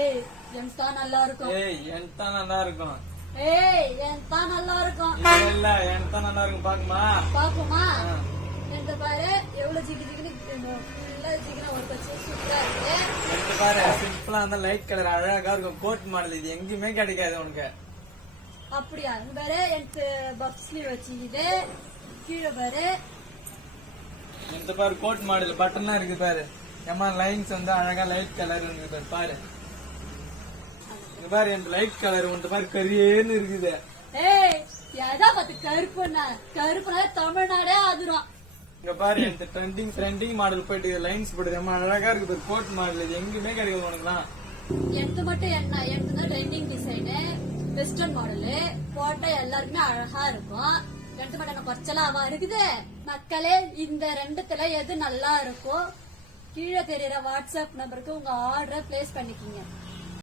ஏய் என்தா நல்லா இருக்கும். ஏய் என்தா நல்லா இருக்கும். ஏய் என்தா நல்லா இருக்கும். இல்ல என்தா நல்லா இருக்கும். பாக்குமா பாக்குமா? இந்த பாரு எவ்வளவு ஜிகி ஜிகினு ஃபுல்லா ஜிகினா ஒரு கட்சி சூப்பரா இருக்கு. இந்த பாரு சிம்பிளா அந்த லைட் கலர் அழகா இருக்கும். கோட் மாடல் இது எங்கேயுமே கிடைக்காது உனக்கு. அப்படியா? இந்த பாரு எனக்கு பஃப் ஸ்லீவ் வச்சுக்கிது. கீழே பாரு இந்த பாரு கோட் மாடல் பட்டன்லாம் இருக்கு பாரு. ஏமா லைன்ஸ் வந்து அழகா லைட் கலர் இருக்குது பாரு. இந்த பாரு இந்த லைட் கலர் வந்து பாரு கரியேன்னு இருக்குது. ஏய் எதா பார்த்து கருப்புனா தமிழ்நாடே ஆதுரும். இங்க பாரு இந்த ட்ரெண்டிங் மாடல் போயிட்டு லைன்ஸ் போடுது. ஏமா அழகா இருக்குது கோட் மாடல். இது எங்கேயுமே கிடைக்கும் உனக்குலாம். எனக்கு மட்டும் என்ன எனக்கு தான் ட்ரெண்டிங் டிசைனு வெஸ்டர்ன் மாடலு போட்டா எல்லாருக்குமே அழகா இருக்கும். ரெண்டு மட்டும் என்ன குறைச்சலாவா இருக்குது? மக்களே இந்த ரெண்டுத்துல எது நல்லா இருக்கோ கீழே தெரியற வாட்ஸ்அப் நம்பருக்கு உங்க ஆர்டரை பிளேஸ் பண்ணிக்கீங்க.